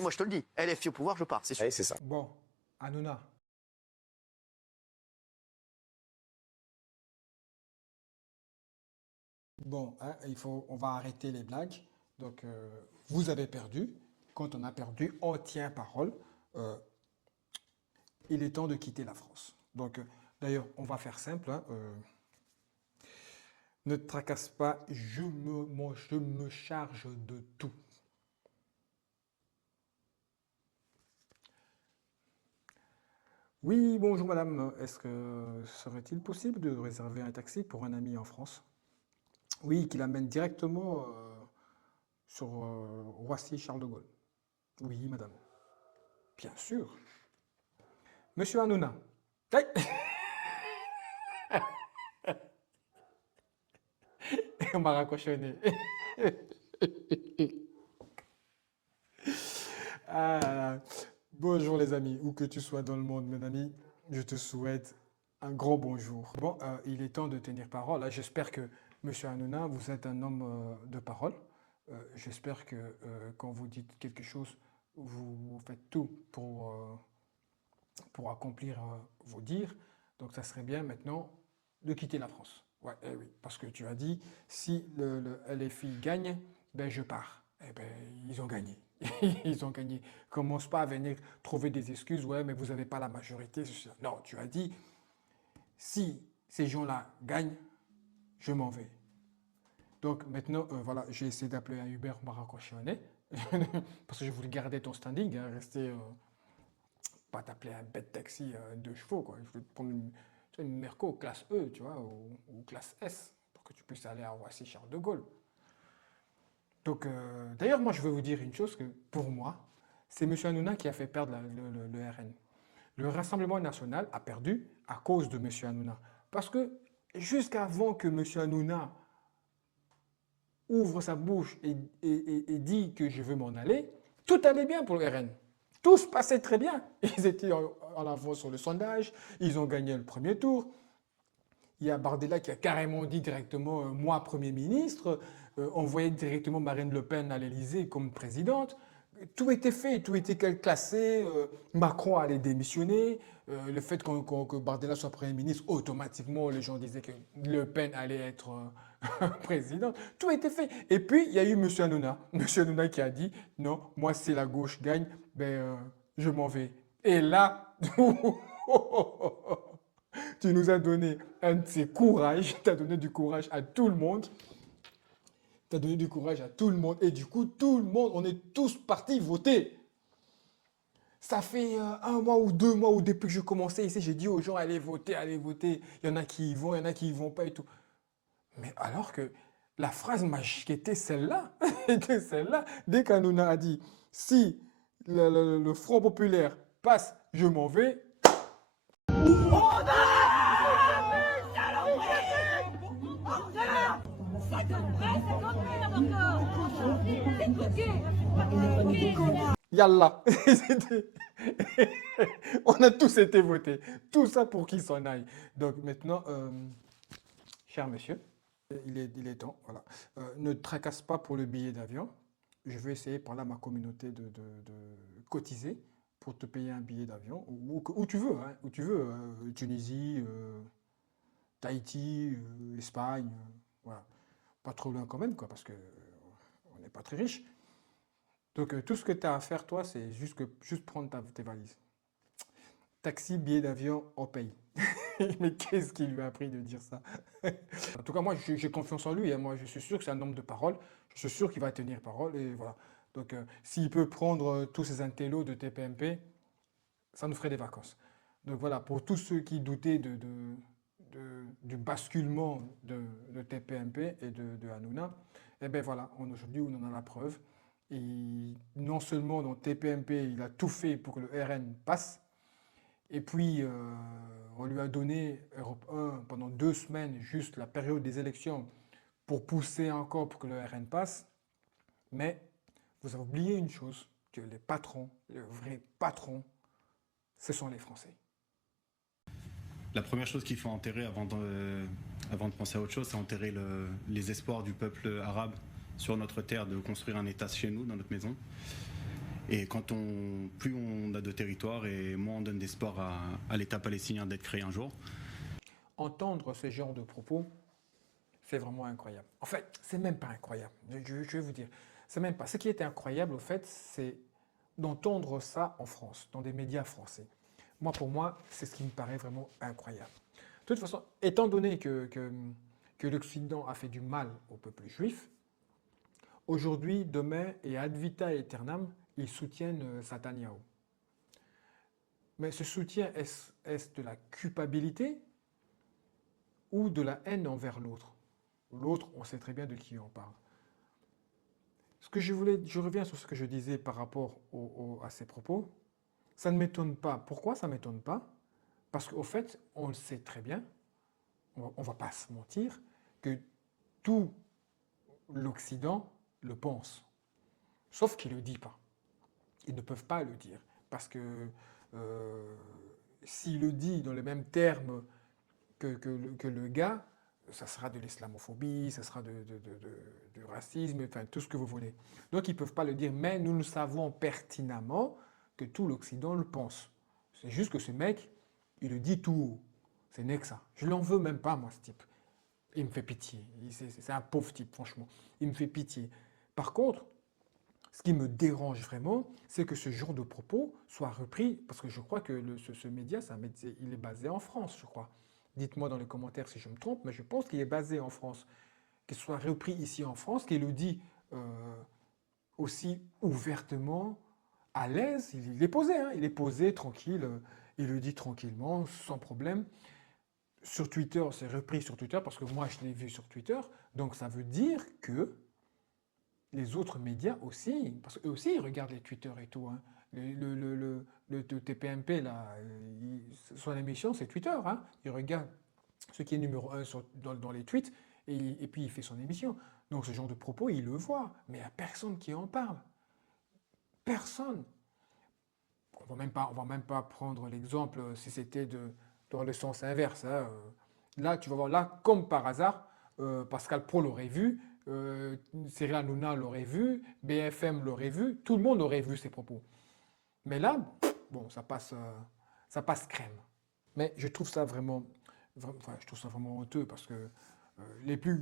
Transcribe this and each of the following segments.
Moi, je te le dis, LFI au pouvoir, je pars, c'est sûr. Oui, c'est ça. Bon, Hanouna. Bon, hein, on va arrêter les blagues. Donc, vous avez perdu. Quand on a perdu, on tient parole. Euh, il est temps de quitter la France. Donc, d'ailleurs, on va faire simple, hein, ne te tracasse pas, je me charge de tout. Oui, bonjour madame. Est-ce que serait-il possible de réserver un taxi pour un ami en France? Oui, qui l'amène directement sur Roissy-Charles de Gaulle. Oui, madame. Bien sûr. Monsieur Hanouna. Aïe. On m'a raccroché au nez. Ah, bonjour les amis, où que tu sois dans le monde, mes amis, je te souhaite un grand bonjour. Bon, il est temps de tenir parole, hein. J'espère que, monsieur Hanouna, vous êtes un homme de parole. J'espère que quand vous dites quelque chose, vous faites tout pour accomplir vos dires. Donc ça serait bien maintenant de quitter la France. Ouais, eh oui, parce que tu as dit, si le LFI gagne, ben je pars. Eh ben, ils ont gagné. Ils ont gagné. Commence pas à venir trouver des excuses. Ouais, mais vous n'avez pas la majorité. Non, tu as dit, si ces gens-là gagnent, je m'en vais. Donc maintenant, voilà, j'ai essayé d'appeler un Uber Marrakochéanais parce que je voulais garder ton standing, hein, rester, pas t'appeler un bête taxi de chevaux, quoi. Je voulais te prendre une Merco classe E, tu vois, ou classe S, pour que tu puisses aller à Roissy Charles de Gaulle. Donc, d'ailleurs, moi, je veux vous dire une chose que, pour moi, c'est M. Hanouna qui a fait perdre le RN. Le Rassemblement national a perdu à cause de M. Hanouna. Parce que jusqu'avant que M. Hanouna ouvre sa bouche et dit que je veux m'en aller, tout allait bien pour le RN. Tout se passait très bien. Ils étaient en avance sur le sondage, ils ont gagné le premier tour. Il y a Bardella qui a carrément dit directement moi Premier ministre, envoyé directement Marine Le Pen à l'Élysée comme présidente. Tout était fait, tout était classé. Macron allait démissionner. Le fait que Bardella soit Premier ministre, automatiquement les gens disaient que Le Pen allait être présidente. Tout était fait. Et puis il y a eu M. Hanouna. M. Hanouna qui a dit non, moi si la gauche gagne, ben, je m'en vais. Et là, tu nous as donné un de ces courages, tu as donné du courage à tout le monde. Tu as donné du courage à tout le monde. Et du coup, tout le monde, on est tous partis voter. Ça fait un mois ou 2 mois où depuis que je commençais ici, j'ai dit aux gens, allez voter, allez voter. Il y en a qui y vont, il y en a qui y vont pas et tout. Mais alors que la phrase magique était celle-là. était celle-là. Dès qu'Hanouna a dit, si le Front populaire passe, je m'en vais. Yallah. On a tous été votés. Tout ça pour qu'il s'en aille. Donc maintenant, cher monsieur, il est temps. Voilà. Ne te tracasse pas pour le billet d'avion. Je vais essayer par là ma communauté de cotiser pour te payer un billet d'avion où tu veux, hein, où tu veux. Tunisie, Tahiti, Espagne. Voilà. Pas trop loin quand même, quoi, parce que on n'est pas très riche. Donc tout ce que tu as à faire, toi, c'est juste prendre tes valises. Taxi, billet d'avion, on paye. Mais qu'est-ce qui lui a appris de dire ça? En tout cas, moi, j'ai confiance en lui. Hein. Moi, je suis sûr que c'est un homme de parole. Je suis sûr qu'il va tenir parole. Et voilà. Donc, s'il peut prendre tous ces intellos de TPMP, ça nous ferait des vacances. Donc voilà, pour tous ceux qui doutaient du basculement de TPMP et de Hanouna, eh bien voilà, aujourd'hui, on en a la preuve. Et non seulement dans TPMP, il a tout fait pour que le RN passe, et puis on lui a donné Europe 1 pendant 2 semaines, juste la période des élections, pour pousser encore pour que le RN passe. Mais vous avez oublié une chose, que les patrons, les vrais patrons, ce sont les Français. La première chose qu'il faut enterrer avant de penser à autre chose, c'est enterrer les espoirs du peuple arabe sur notre terre de construire un État chez nous, dans notre maison. Et plus on a de territoire et moins on donne d'espoir à l'État palestinien d'être créé un jour. Entendre ce genre de propos, c'est vraiment incroyable. En fait, c'est même pas incroyable. Je vais vous dire, c'est même pas. Ce qui était incroyable, au fait, c'est d'entendre ça en France, dans des médias français. Pour moi, c'est ce qui me paraît vraiment incroyable. De toute façon, étant donné que l'Occident a fait du mal au peuple juif, aujourd'hui, demain et ad vitam aeternam, ils soutiennent Netanyahou. Mais ce soutien, est-ce de la culpabilité ou de la haine envers l'autre? L'autre, on sait très bien de qui on parle. Je reviens sur ce que je disais par rapport à ces propos. Ça ne m'étonne pas. Pourquoi ça ne m'étonne pas? Parce qu'au fait, on le sait très bien, on ne va pas se mentir, que tout l'Occident le pense. Sauf qu'ils ne le disent pas. Ils ne peuvent pas le dire. Parce que s'il le dit dans les mêmes termes que le gars, ça sera de l'islamophobie, ça sera du racisme, enfin tout ce que vous voulez. Donc ils ne peuvent pas le dire, mais nous savons pertinemment que tout l'Occident le pense. C'est juste que ce mec, il le dit tout haut. C'est n'est que ça. Je ne l'en veux même pas, moi, ce type. Il me fait pitié. C'est un pauvre type, franchement. Il me fait pitié. Par contre, ce qui me dérange vraiment, c'est que ce genre de propos soit repris, parce que je crois que ce média, il est basé en France, je crois. Dites-moi dans les commentaires si je me trompe, mais je pense qu'il est basé en France. Qu'il soit repris ici en France, qu'il le dit aussi ouvertement, à l'aise. Il est posé, hein, il est posé, tranquille. Il le dit tranquillement, sans problème. Sur Twitter, c'est repris sur Twitter, parce que moi, je l'ai vu sur Twitter. Donc, ça veut dire que les autres médias aussi, parce qu'eux aussi, ils regardent les Twitter et tout. Hein. Le TPMP, là, son émission, c'est Twitter. Hein. Il regarde ce qui est numéro 1 dans les tweets, et puis il fait son émission. Donc ce genre de propos, il le voit, mais il n'y a personne qui en parle. Personne. On ne va même pas prendre l'exemple si c'était dans le sens inverse. Hein. Là, tu vas voir, là, comme par hasard, Pascal Pro l'aurait vu, Cyril Hanouna l'aurait vu, BFM l'aurait vu, tout le monde aurait vu ces propos. Mais là, bon, ça passe crème. Mais je trouve ça vraiment honteux parce que les plus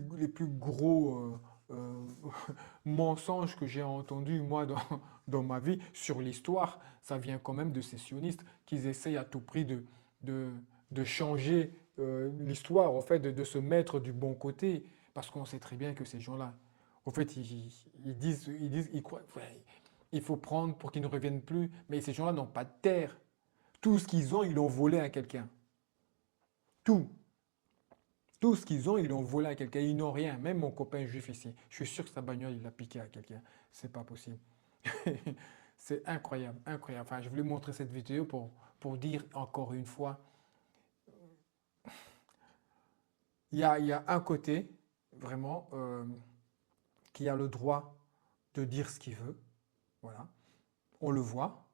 gros mensonges que j'ai entendus, moi, dans ma vie, sur l'histoire, ça vient quand même de ces sionistes qui essayent à tout prix de changer l'histoire, en fait, de se mettre du bon côté. Parce qu'on sait très bien que ces gens-là, en fait, ils croient, il faut prendre pour qu'ils ne reviennent plus. Mais ces gens-là n'ont pas de terre. Tout ce qu'ils ont, ils l'ont volé à quelqu'un. Tout. Tout ce qu'ils ont, ils l'ont volé à quelqu'un. Ils n'ont rien. Même mon copain juif ici, je suis sûr que sa bagnole, il l'a piqué à quelqu'un. C'est pas possible. C'est incroyable, incroyable. Enfin, je voulais montrer cette vidéo pour dire encore une fois, il y a un côté, vraiment, qui a le droit de dire ce qu'il veut. Voilà. On le voit,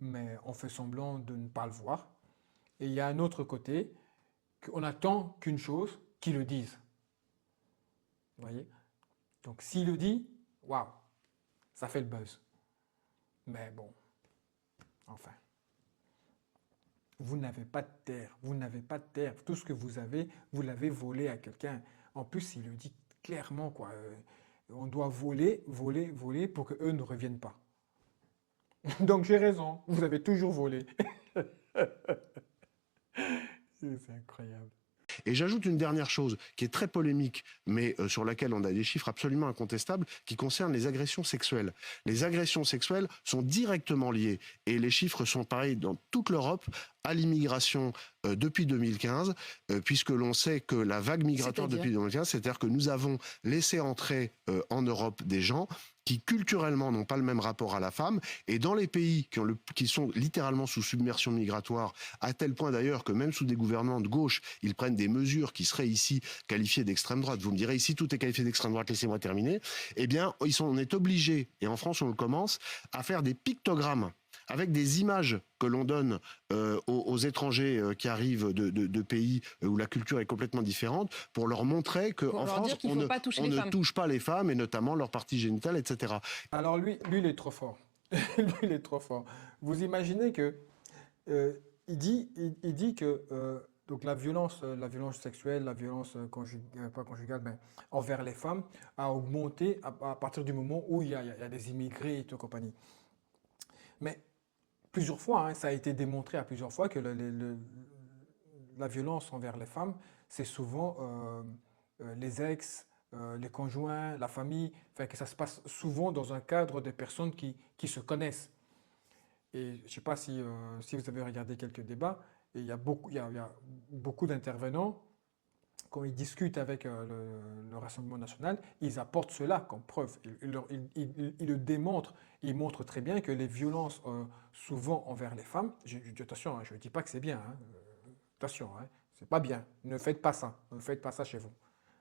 mais on fait semblant de ne pas le voir. Et il y a un autre côté, qu'on attend qu'une chose, qu'il le dise. Vous voyez? Donc s'il le dit, waouh, ça fait le buzz. Mais bon, enfin. Vous n'avez pas de terre, vous n'avez pas de terre. Tout ce que vous l'avez volé à quelqu'un. En plus, il le dit clairement, quoi. On doit voler, voler, voler pour qu'eux ne reviennent pas. Donc j'ai raison, vous avez toujours volé. C'est incroyable. Et j'ajoute une dernière chose qui est très polémique, mais sur laquelle on a des chiffres absolument incontestables, qui concerne les agressions sexuelles. Les agressions sexuelles sont directement liées, et les chiffres sont pareils dans toute l'Europe, à l'immigration depuis 2015, puisque l'on sait que la vague migratoire depuis 2015, c'est-à-dire que nous avons laissé entrer en Europe des gens qui culturellement n'ont pas le même rapport à la femme, et dans les pays qui sont littéralement sous submersion migratoire, à tel point d'ailleurs que même sous des gouvernements de gauche, ils prennent des mesures qui seraient ici qualifiées d'extrême droite. Vous me direz, ici tout est qualifié d'extrême droite, laissez-moi terminer. Eh bien, on est obligé, et en France on le commence, à faire des pictogrammes avec des images que l'on donne aux étrangers qui arrivent de pays où la culture est complètement différente, pour leur montrer qu'en France, on ne touche pas les femmes, et notamment leurs parties génitales, etc. Alors lui, il est trop fort. Lui, il est trop fort. Vous imaginez que il dit que donc la violence sexuelle, la violence pas conjugale, mais envers les femmes a augmenté à partir du moment où il y a des immigrés et tout compagnie. Mais plusieurs fois, hein, ça a été démontré à plusieurs fois que la violence envers les femmes, c'est souvent les ex, les conjoints, la famille, enfin, que ça se passe souvent dans un cadre de personnes qui se connaissent. Et je ne sais pas si vous avez regardé quelques débats, et il y a beaucoup d'intervenants, quand ils discutent avec le Rassemblement national, ils apportent cela comme preuve. Ils le démontrent, ils montrent très bien que les violences, souvent envers les femmes, attention, hein, je ne dis pas que c'est bien, hein, attention, hein, c'est pas bien, ne faites pas ça, ne faites pas ça chez vous.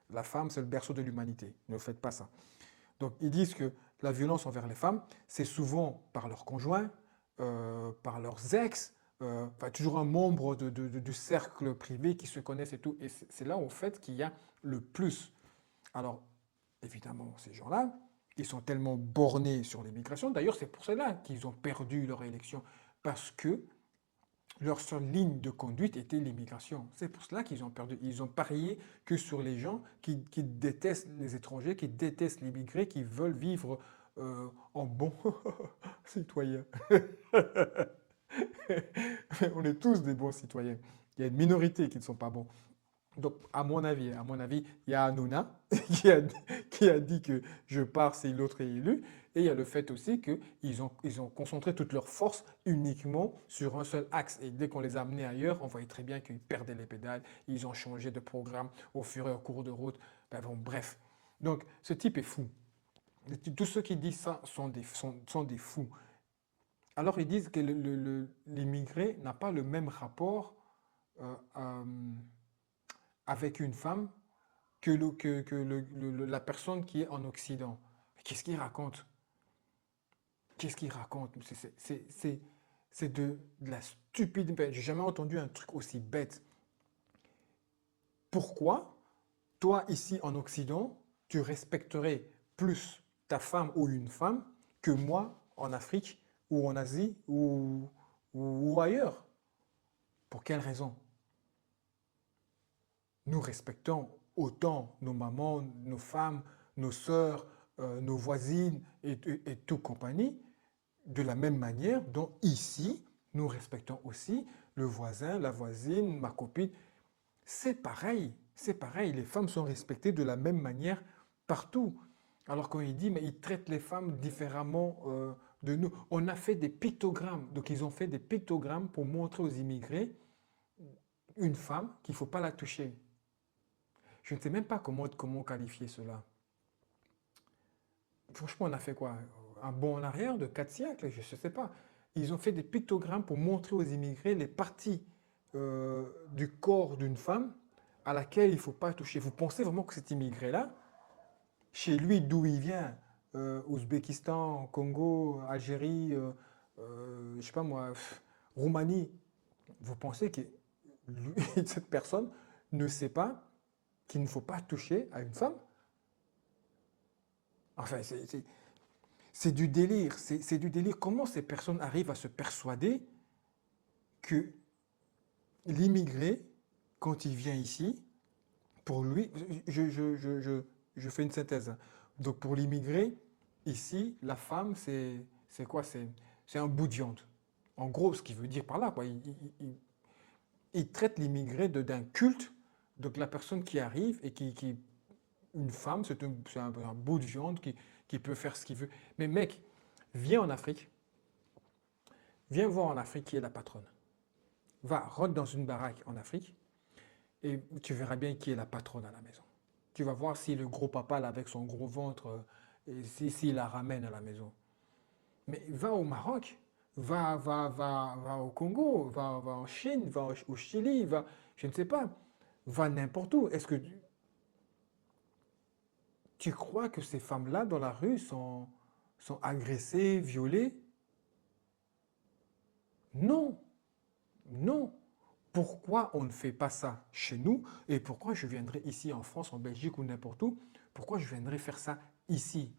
La femme, c'est le berceau de l'humanité, ne faites pas ça. Donc ils disent que la violence envers les femmes, c'est souvent par leurs conjoints, par leurs ex, enfin, toujours un membre du cercle privé qui se connaissent et tout. Et c'est là, en fait, qu'il y a le plus. Alors, évidemment, ces gens-là, ils sont tellement bornés sur l'immigration. D'ailleurs, c'est pour cela qu'ils ont perdu leur élection. Parce que leur seule ligne de conduite était l'immigration. C'est pour cela qu'ils ont perdu. Ils ont parié que sur les gens qui détestent les étrangers, qui détestent l'immigré, qui veulent vivre en bons citoyens. On est tous des bons citoyens. Il y a une minorité qui ne sont pas bons. Donc, à mon avis, il y a Hanouna qui a dit que je pars si l'autre est élu. Et il y a le fait aussi qu'ils ont concentré toutes leurs forces uniquement sur un seul axe. Et dès qu'on les a amenés ailleurs, on voyait très bien qu'ils perdaient les pédales. Ils ont changé de programme au fur et à cours de route. Ben bon, bref. Donc, ce type est fou. Tous ceux qui disent ça sont des fous. Alors, ils disent que l'immigré n'a pas le même rapport avec une femme que la personne qui est en Occident. Qu'est-ce qu'il raconte? Qu'est-ce qu'il raconte? C'est de la stupide. J'ai jamais entendu un truc aussi bête. Pourquoi, toi, ici en Occident, tu respecterais plus ta femme ou une femme que moi en Afrique ou en Asie ou ailleurs? Pour quelle raison? Nous respectons autant nos mamans, nos femmes, nos sœurs, nos voisines et toute compagnie, de la même manière dont ici, nous respectons aussi le voisin, la voisine, ma copine. C'est pareil, les femmes sont respectées de la même manière partout. Alors quand il dit, mais ils traitent les femmes différemment de nous. On a fait des pictogrammes, donc ils ont fait des pictogrammes pour montrer aux immigrés une femme qu'il ne faut pas la toucher. Je ne sais même pas comment qualifier cela. Franchement, on a fait quoi? Un bond en arrière de 4 siècles? Je ne sais pas. Ils ont fait des pictogrammes pour montrer aux immigrés les parties du corps d'une femme à laquelle il ne faut pas toucher. Vous pensez vraiment que cet immigré-là, chez lui d'où il vient, Ouzbékistan, Congo, Algérie, je ne sais pas moi, Roumanie, vous pensez que cette personne ne sait pas qu'il ne faut pas toucher à une femme? Enfin, c'est du délire. C'est du délire. Comment ces personnes arrivent à se persuader que l'immigré, quand il vient ici, pour lui, je fais une synthèse, hein. Donc pour l'immigré, ici, la femme, c'est quoi? C'est un bout de viande. En gros, ce qu'il veut dire par là, quoi. Il traite l'immigré d'un culte. Donc la personne qui arrive et une femme, c'est un bout de viande qui peut faire ce qu'il veut. Mais mec, viens en Afrique, viens voir en Afrique qui est la patronne. Rentre dans une baraque en Afrique et tu verras bien qui est la patronne à la maison. Tu vas voir si le gros papa, là, avec son gros ventre, s'il la ramène à la maison. Mais va au Maroc, va au Congo, va en Chine, va au Chili, je ne sais pas, va n'importe où. Est-ce que tu crois que ces femmes-là, dans la rue, sont agressées, violées? Non, non. Pourquoi on ne fait pas ça chez nous? Et pourquoi je viendrais ici en France, en Belgique ou n'importe où? Pourquoi je viendrais faire ça ici?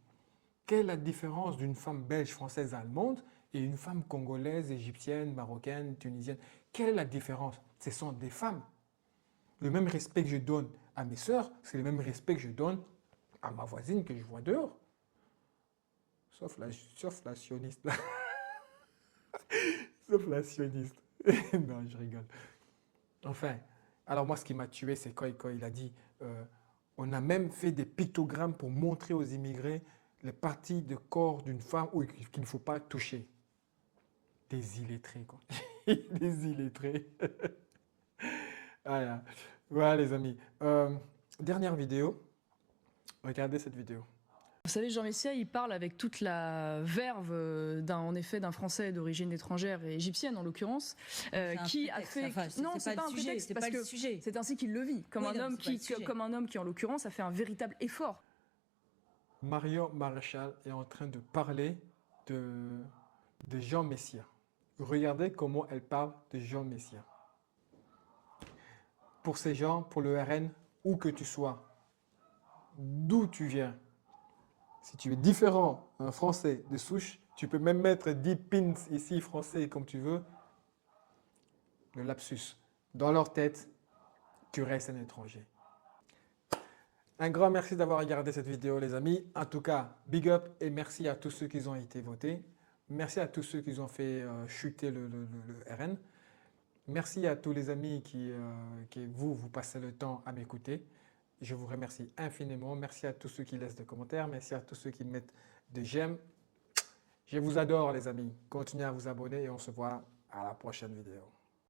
Quelle est la différence d'une femme belge, française, allemande et une femme congolaise, égyptienne, marocaine, tunisienne? Quelle est la différence? Ce sont des femmes. Le même respect que je donne à mes sœurs, c'est le même respect que je donne à ma voisine que je vois dehors. Sauf la sioniste. Là. Sauf la sioniste. Non, je rigole. Enfin, alors moi, ce qui m'a tué, c'est quand il a dit on a même fait des pictogrammes pour montrer aux immigrés les parties de corps d'une femme qu'il ne faut pas toucher. Des illettrés, quoi. Des illettrés. Voilà. Voilà, les amis. Dernière vidéo. Regardez cette vidéo. Vous savez, Jean Messia, il parle avec toute la verve d'un Français d'origine étrangère et égyptienne en l'occurrence, qui a fait. Non, c'est pas un prétexte parce que c'est ainsi qu'il le vit, comme un homme qui en l'occurrence a fait un véritable effort. Marion Maréchal est en train de parler de Jean Messia. Regardez comment elle parle de Jean Messia. Pour ces gens, pour le RN, où que tu sois, d'où tu viens, si tu es différent, un Français de souche, tu peux même mettre 10 pins ici, français, comme tu veux. Le lapsus. Dans leur tête, tu restes un étranger. Un grand merci d'avoir regardé cette vidéo, les amis. En tout cas, big up et merci à tous ceux qui ont été votés. Merci à tous ceux qui ont fait chuter le RN. Merci à tous les amis qui vous passez le temps à m'écouter. Je vous remercie infiniment. Merci à tous ceux qui laissent des commentaires. Merci à tous ceux qui mettent des j'aime. Je vous adore, les amis. Continuez à vous abonner et on se voit à la prochaine vidéo.